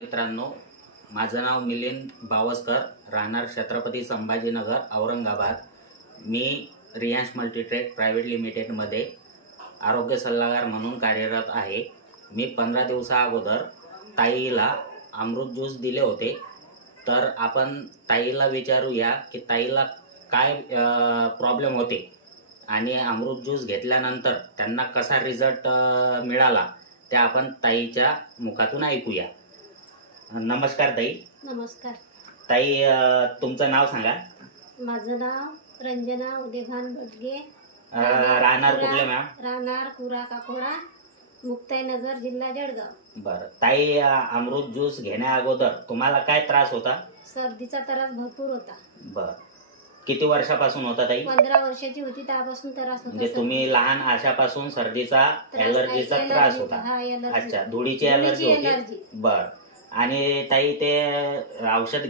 मित्रांनो, माझं नाव मिलिंद बावस्कर, राहणार छत्रपती संभाजीनगर, औरंगाबाद। मी रियांश मल्टीट्रेक प्रायव्हेट लिमिटेडमध्ये आरोग्य सल्लागार म्हणून कार्यरत आहे। मी 15 दिवसाअगोदर ताईला अमृत ज्यूस दिले होते। तर आपण ताईला विचारूया की ताईला काय प्रॉब्लेम होते आणि अमृत ज्यूस घेतल्यानंतर त्यांना कसा रिझल्ट मिळाला ते आपण ताईच्या मुखातून ऐकूया। नमस्कार ताई। नमस्कार ताई, तुमचं नाव सांगा। माझं नाव रंजना उदयभान बडगे, राहणार कुठले मॅम? राहणार कुरा काकोडा, मुक्ताईनगर, जिल्हा जळगाव। बरं ताई, अमृत ज्यूस घेण्या अगोदर तुम्हाला काय त्रास होता? सर्दीचा त्रास भरपूर होता। बरं, किती वर्षापासून होता ताई? 15 वर्षाची होती त्यापासून त्रास होता। म्हणजे तुम्ही लहान अशापासून सर्दीचा ॲलर्जीचा त्रास होता? अच्छा, धुळीची ॲलर्जी होती। बरं, आणि ताई ते औषध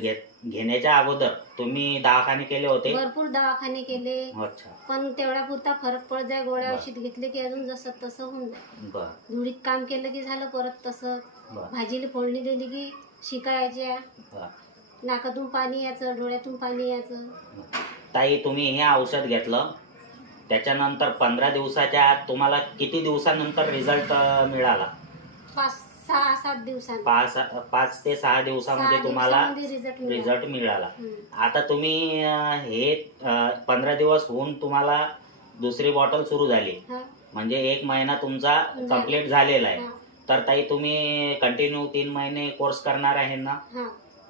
घेण्याच्या अगोदर तुम्ही दवाखाने केले होते? भरपूर दवाखाने केले। अच्छा, पण तेवढा पुरता फरक पडत जाय। गोळ्या औषध घेतले की अजून जसं तसं होऊन जाय। बरं, धुळीत काम केलं की झालं परत तसं। भाजीला फोडणी दिली की शिकायच्या, नाकातून पाणी यायचं, डोळ्यातून पाणी यायचं। ताई, तुम्ही हे औषध घेतलं त्याच्यानंतर 15 दिवसाच्या आत तुम्हाला किती दिवसानंतर रिझल्ट मिळाला? 5-6-7 दिवसांनी। 5 ते 6 दिवसामध्ये तुम्हाला रिझल्ट मिळाला। आता तुम्ही हे 15 दिवस होऊन तुम्हाला दुसरी बॉटल सुरू झाली, म्हणजे 1 महिना तुमचा कंप्लीट झालेला आहे। तर ताई, तुम्ही कंटिन्यू 3 महिने कोर्स करणार आहे ना?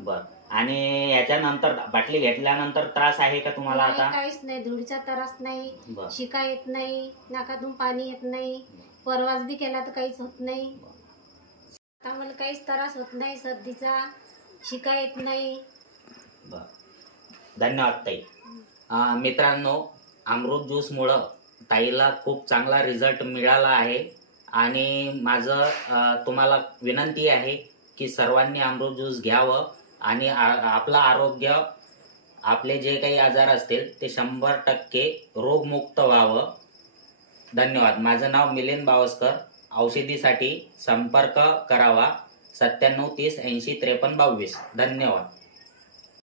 बर, आणि याच्यानंतर बाटली घेतल्यानंतर त्रास आहे का तुम्हाला? आता काहीच नाही, धुळीचा त्रास नाही, शिका येत नाही, नाकातून पाणी येत नाही, परवास बी केला तर काहीच होत नाही। आम्हाला काहीच त्रास होत नाही, सर्दीचा, शिका येत नाही। धन्यवाद ताई। मित्रांनो, अमृत ज्यूसमुळं ताईला खूप चांगला रिझल्ट मिळाला आहे आणि माझं तुम्हाला विनंती आहे की सर्वांनी अमृत ज्यूस घ्यावं आणि आपलं आरोग्य, आपले जे काही आजार असतील ते 100% रोगमुक्त व्हावं। धन्यवाद। माझं नाव मिलिंद बावस्कर। औषधीसाठी संपर्क करावा 97 30 80 53 22। धन्यवाद।